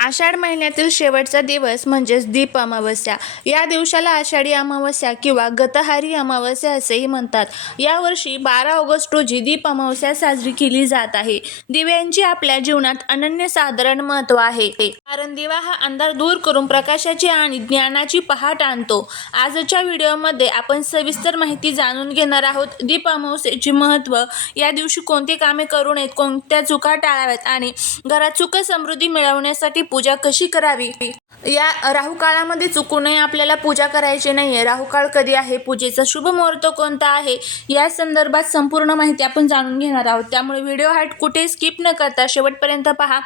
आषाढ महिन्यातील शेवटचा दिवस म्हणजेच दीप अमावस्या. या दिवसाला आषाढी अमावस्या किंवा गतहारी अमावस्या असेही म्हणतात. यावर्षी 12 ऑगस्ट रोजी दीप अमावस्या साजरी केली जात आहे. दिव्यांची आपल्या जीवनात अनन्यसाधारण महत्त्व आहे, कारण दिवा हा अंधार दूर करून प्रकाशाची आणि ज्ञानाची पहाट आणतो. आजच्या व्हिडिओमध्ये आपण सविस्तर माहिती जाणून घेणार आहोत. दीप अमावस्येचे महत्त्व, या दिवशी कोणती कामे करू नयेत, कोणत्या चुका टाळाव्यात आणि घरात सुख समृद्धी मिळवण्यासाठी पूजा कशी करावी. या राहू काळामध्ये चुकू नये, आपल्याला पूजा करायची नाहीये. राहू काळ कधी आहे, पूजेचा शुभ मुहूर्त कोणता आहे, या संदर्भात संपूर्ण माहिती आपण जाणून घेणार आहोत. त्यामुळे व्हिडिओ हा कुठे स्किप न करता शेवटपर्यंत पहा.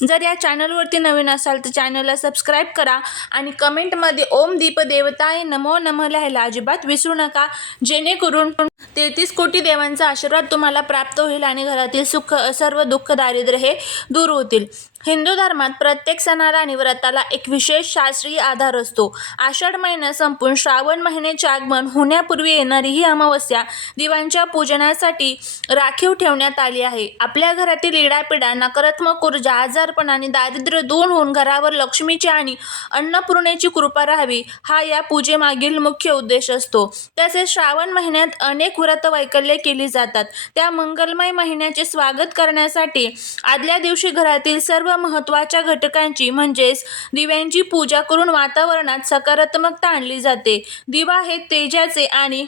जर या चॅनलवरती नवीन असाल तर चॅनलला सबस्क्राईब करा आणि कमेंटमध्ये ओम दीप देवताय नमो नमः लिहायला अजिबात विसरू नका, जेणेकरून 33 कोटी देवांचा आशीर्वाद तुम्हाला प्राप्त होईल आणि घरातील सुख, सर्व दुःख, दारिद्र्य हे दूर होतील. हिंदू धर्मात प्रत्येक सणाला आणि व्रताला एक विशेष शास्त्रीय आधार असतो. आषाढ महिना संपून श्रावण महिन्याचे आगमन होण्यापूर्वी येणारी ही अमावस्या दिवांच्या पूजनासाठी राखीव ठेवण्यात आली आहे. आपल्या घरातील इडापिडा, नकारात्मक ऊर्जा, आजारपण आणि दारिद्र्य दूर होऊन घरावर लक्ष्मीची आणि अन्नपूर्णेची कृपा राहावी, हा या पूजेमागील मुख्य उद्देश असतो. तसेच श्रावण महिन्यात अनेक व्रत वैकल्ये केली जातात. त्या मंगलमय महिन्याचे स्वागत करण्यासाठी आदल्या दिवशी घरातील सर्व महत्त्वाच्या घटकांची म्हणजेच दिव्यांची पूजा करून वातावरणात सकारात्मकता आणली जाते. दिवा हे तेजाचे आणि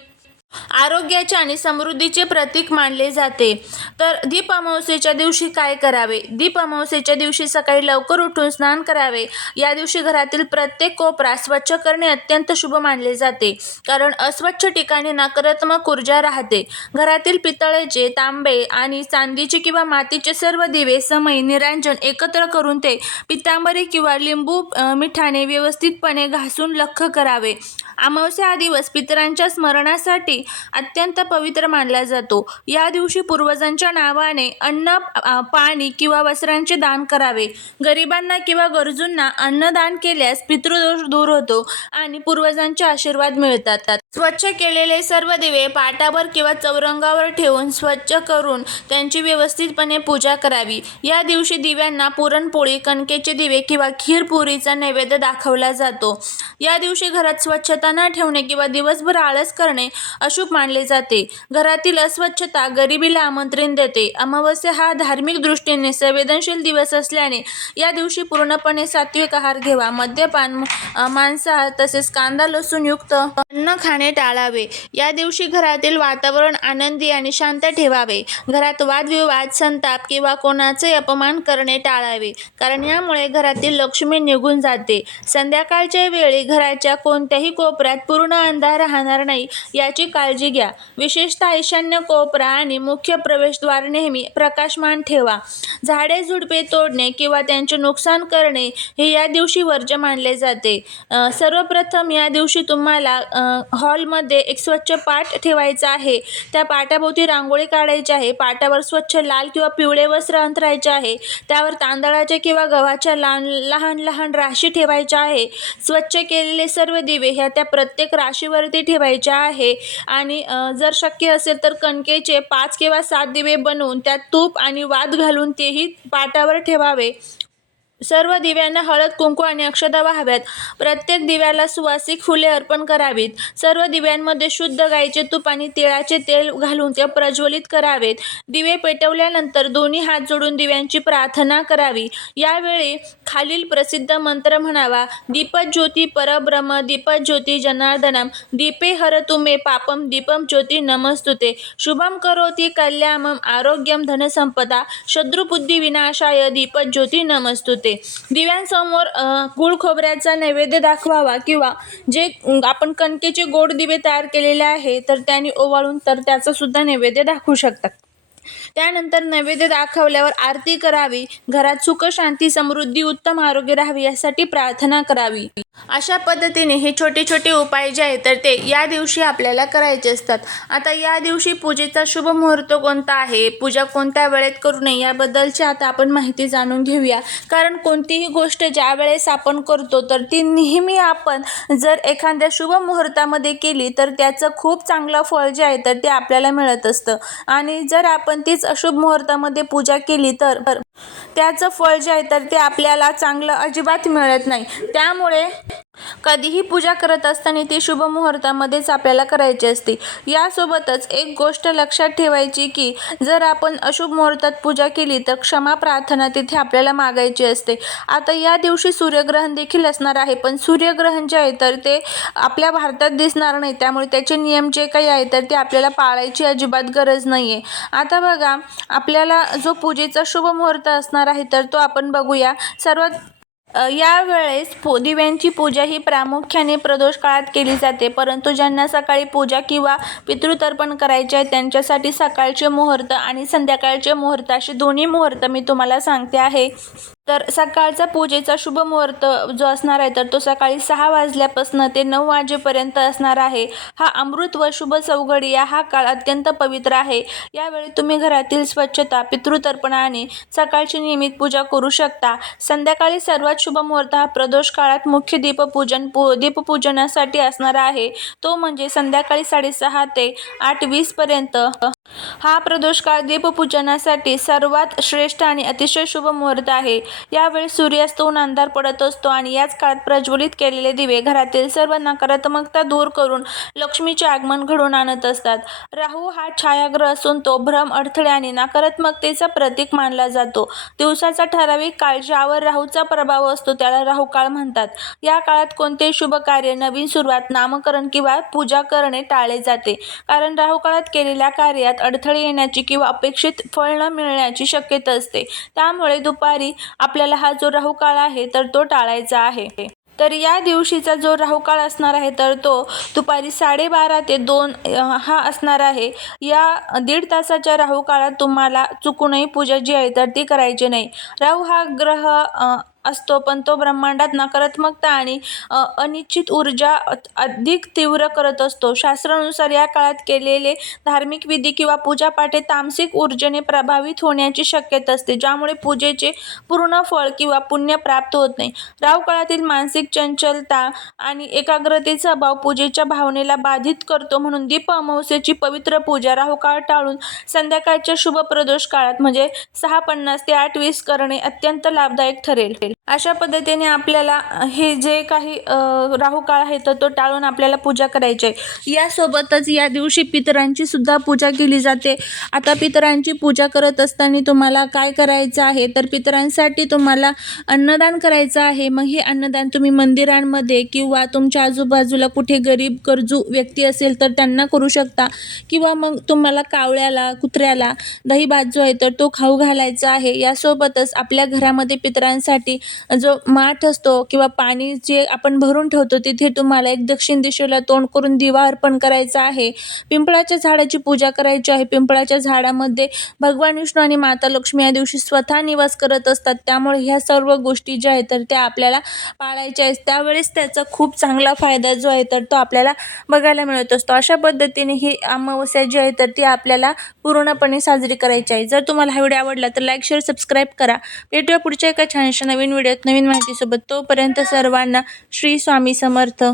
आरोग्याचे आणि समृद्धीचे प्रतीक मानले जाते. तर दीप अमावस्येच्या दिवशी काय करावे. दीप अमावस्येच्या दिवशी सकाळी लवकर उठून स्नान करावे. या दिवशी घरातील प्रत्येक कोपरा स्वच्छ करणे अत्यंत शुभ मानले जाते, कारण अस्वच्छ ठिकाणी नकारात्मक ऊर्जा राहते. घरातील पितळेचे, तांबे आणि चांदीचे किंवा मातीचे सर्व दिवे समई निरांजन एकत्र करून ते पितांबरी किंवा लिंबू मिठाने व्यवस्थितपणे घासून लख्ख करावे. अमावस्या हा दिवस पितरांच्या स्मरणासाठी अत्यंत पवित्र मानला जातो. या दिवशी पूर्वजांच्या नावाने अन्न, पाणी किंवा वस्त्रांचे दान करावे. गरिबांना किंवा गरजूंना अन्नदान केल्यास पितृदोष दूर होतो आणि पूर्वजांचे आशीर्वाद मिळतात. स्वच्छ केलेले सर्व दिवे पाटावर किंवा चौरंगावर ठेवून स्वच्छ करून त्यांची व्यवस्थितपणे पूजा करावी. या दिवशी दिव्यांना पुरणपोळी, कणकेचे दिवे किंवा खीर पुरीचा नैवेद्य दाखवला जातो. या दिवशी घरात स्वच्छता न ठेवणे किंवा दिवसभर आळस करणे अशुभ मानले जाते. घरातील अस्वच्छता गरिबीला आमंत्रण देते. अमावस्या हा धार्मिक दृष्टीने संवेदनशील दिवस असल्याने या दिवशी पूर्णपणे सात्विक आहार घ्यावा. मद्यपान, मांसाहार तसेच कांदा लसूण युक्त अन्न खाणे टाळावे. या दिवशी घरातील वातावरण आनंदी आणि शांत ठेवावे. घरात वादविवाद, संताप किंवा कोणाचे अपमान करणे टाळावे, कारण यामुळे घरातील लक्ष्मी निघून जाते. संध्याकाळच्या वेळी घराच्या कोणत्याही कोपऱ्यात पूर्ण अंधार राहणार नाही याची काळजी घ्या. विशेषतः ईशान्य कोपरा आणि मुख्य प्रवेशद्वार नेहमी प्रकाशमान ठेवा. झाडे झुडपे तोडणे किंवा त्यांचे नुकसान करणे हे या दिवशी वर्ज्य मानले जाते. सर्वप्रथम या दिवशी तुम्हाला हॉलमध्ये एक स्वच्छ पाट ठेवायचा आहे. त्या पाटाभोवती रांगोळी काढायची आहे. पाटावर स्वच्छ लाल किंवा पिवळे वस्त्र अंथरायचे आहे. त्यावर तांदळाच्या किंवा गव्हाच्या लहान लहान राशी ठेवायच्या आहे. स्वच्छ केलेले सर्व दिवे ह्या त्या प्रत्येक राशीवरती ठेवायचे आहे आणि जर शक्य असेल तर कणकेचे 5 किंवा 7 दिवे बनवून त्यात तूप आणि वात घालून तेही पाटावर ठेवावे. सर्व दिव्यांना हळद, कुंकू आणि अक्षता वाहाव्यात. प्रत्येक दिव्याला सुवासिक फुले अर्पण करावीत. सर्व दिव्यांमध्ये शुद्ध गाईचे तूप आणि तिळाचे तेल घालून ते प्रज्वलित करावेत. दिवे पेटवल्यानंतर दोन्ही हात जोडून दिव्यांची प्रार्थना करावी. यावेळी खालील प्रसिद्ध मंत्र म्हणावा. दीपज्योती परब्रह्म, दीपज्योती जनार्दनम, दीपे हरतु मे पापम, दीपम ज्योती नमस्तुते, शुभम करोति कल्याणम, आरोग्यम धनसंपदा, शत्रुबुद्धी विनाशाय, दीपज्योती नमस्तुते. दिव्यांसमोर गुळ खोबऱ्याचा नैवेद्य दाखवावा किंवा जे आपण कणकेचे गोड दिवे तयार केलेले आहे तर त्यांनी ओवाळून तर त्याचा सुद्धा नैवेद्य दाखवू शकतात. त्यानंतर नैवेद्य दाखवल्यावर आरती करावी. घरात सुख, शांती, समृद्धी, उत्तम आरोग्य राहावे यासाठी प्रार्थना करावी. अशा पद्धतीने हे छोटे छोटे उपाय जे आहेत तर ते या दिवशी आपल्याला करायचे असतात. आता या दिवशी पूजेचा शुभ मुहूर्त कोणता आहे, पूजा कोणत्या वेळेत करू नये याबद्दलची आता आपण माहिती जाणून घेऊया. कारण कोणतीही गोष्ट ज्या वेळेस आपण करतो तर ती नेहमी आपण जर एखाद्या शुभ मुहूर्तामध्ये केली तर त्याचं खूप चांगलं फळ जे आहे तर ते आपल्याला मिळत असतं. आणि जर आपण तीच अशुभ मुहूर्तामध्ये पूजा केली तर त्याचं फळ जे आहे तर ते आपल्याला चांगलं अजिबात मिळत नाही. त्यामुळे कधीही पूजा करत असताना ती शुभ मुहूर्तामध्येच आपल्याला करायची असते. यासोबतच एक गोष्ट लक्षात ठेवायची की जर आपण अशुभ मुहूर्तात पूजा केली तर क्षमा प्रार्थना तिथे आपल्याला मागायची असते. आता या दिवशी सूर्यग्रहण देखील असणार आहे, पण सूर्यग्रहण जे आहे तर ते आपल्या भारतात दिसणार नाही. त्यामुळे त्याचे नियम जे काही आहे तर ते आपल्याला पाळायची अजिबात गरज नाही आहे. आता बघा, आपल्याला जो पूजेचा शुभ मुहूर्त असणार आहे तर तो आपण बघूया. यावेळेस दिव्यांची पूजा ही प्रामुख्याने प्रदोष काळात केली जाते, परंतु ज्यांना सकाळी पूजा किंवा पितृतर्पण करायचे आहे त्यांच्यासाठी सकाळचे मुहूर्त आणि संध्याकाळचे मुहूर्त असे दोन्ही मुहूर्त मी तुम्हाला सांगते आहे. तर सकाळचा पूजेचा शुभ मुहूर्त जो असणार आहे तर तो सकाळी 6 वाजल्यापासून ते 9 वाजेपर्यंत असणार आहे. हा अमृत व शुभ चौघडी हा काळ अत्यंत पवित्र आहे. यावेळी तुम्ही घरातील स्वच्छता, पितृतर्पण आणि सकाळची नियमित पूजा करू शकता. संध्याकाळी सर्वात शुभ मुहूर्त हा प्रदोष काळात मुख्य दीपपूजनासाठी असणार आहे. तो म्हणजे संध्याकाळी 6:30 ते 8:20 पर्यंत. हा प्रदोष काळ दीपपूजनासाठी सर्वात श्रेष्ठ आणि अतिशय शुभ मुहूर्त आहे. यावेळी सूर्यास्त होऊन अंधार पडत असतो आणि याच काळात प्रज्वलित केलेले दिवे घरातील सर्व नकारात्मकता दूर करून लक्ष्मीचे आगमन घडवून आणत असतात. राहू हा छायाग्रह असून तो भ्रम, अडथळे आणि नकारात्मकतेचा प्रतीक मानला जातो. दिवसाचा ठराविक काळ ज्यावर राहूचा प्रभाव असतो त्याला राहू काळ म्हणतात. या काळात कोणतेही शुभ कार्य, नवीन सुरुवात, नामकरण किंवा पूजा करणे टाळले जाते, कारण राहू काळात केलेल्या कार्यात अडथळे येण्याची किंवा अपेक्षित फळ न मिळण्याची शक्यता असते. त्यामुळे दुपारी आपल्याला हा जो राहू काळ आहे तर तो टाळायचा आहे. तर या दिवशीचा जो राहू काळ असणार आहे तर तो दुपारी 12:30 ते 2 हा असणार आहे. या 1.5 तासाच्या राहू काळात तुम्हाला चुकूनही पूजा जी आहे तर ती करायची नाही. राहू हा ग्रह असतो, पण तो ब्रह्मांडात नकारात्मकता आणि अनिश्चित ऊर्जा अधिक तीव्र करत असतो. शास्त्रानुसार या काळात केलेले धार्मिक विधी किंवा पूजापाठे तामसिक ऊर्जेने प्रभावित होण्याची शक्यता असते, ज्यामुळे पूजेचे पूर्ण फळ किंवा पुण्य प्राप्त होत नाही. राहू काळातील मानसिक चंचलता आणि एकाग्रतेचा अभाव पूजेच्या भावनेला बाधित करतो. म्हणून दीप अमावस्येची पवित्र पूजा राहू काळ टाळून संध्याकाळच्या शुभ प्रदोष काळात म्हणजे 6:50 ते 8:20 करणे अत्यंत लाभदायक ठरेल. अशा पद्धतीने आपल्याला हे जे काही राहू काळ आहे तर तो टाळून आपल्याला पूजा करायची आहे. यासोबतच या दिवशी पितरांची सुद्धा पूजा केली जाते. आता पितरांची पूजा करत असताना तुम्हाला काय करायचं आहे तर पितरांसाठी तुम्हाला अन्नदान करायचं आहे. मग हे अन्नदान तुम्ही मंदिरांमध्ये किंवा तुमच्या आजूबाजूला कुठे गरीब गरजू व्यक्ती असेल तर त्यांना करू शकता, किंवा मग तुम्हाला कावळ्याला, कुत्र्याला दही भात जो आहे तर तो खाऊ घालायचा आहे. यासोबतच आपल्या घरामध्ये पितरांसाठी जो माठ असतो किंवा पाणी जे आपण भरून ठेवतो तिथे तुम्हाला एक दक्षिण दिशेला तोंड करून दिवा अर्पण करायचा आहे. पिंपळाच्या झाडाची पूजा करायची आहे. पिंपळाच्या झाडामध्ये भगवान विष्णू आणि माता लक्ष्मी या दिवशी स्वतः निवास करत असतात. त्यामुळे ह्या सर्व गोष्टी ज्या आहेत तर त्या आपल्याला पाळायच्या आहेत. त्यावेळेस त्याचा खूप चांगला फायदा जो आहे तर तो आपल्याला बघायला मिळत असतो. अशा पद्धतीने ही अमावस्या जी आहे तर ती आपल्याला पूर्णपणे साजरी करायची आहे. जर तुम्हाला हा व्हिडिओ आवडला तर लाईक, शेअर, सबस्क्राईब करा. भेटूया पुढच्या एका छानशा नवीन व्हिडिओत नवीन माहितीसोबत. तोपर्यंत सर्वांना श्री स्वामी समर्थ.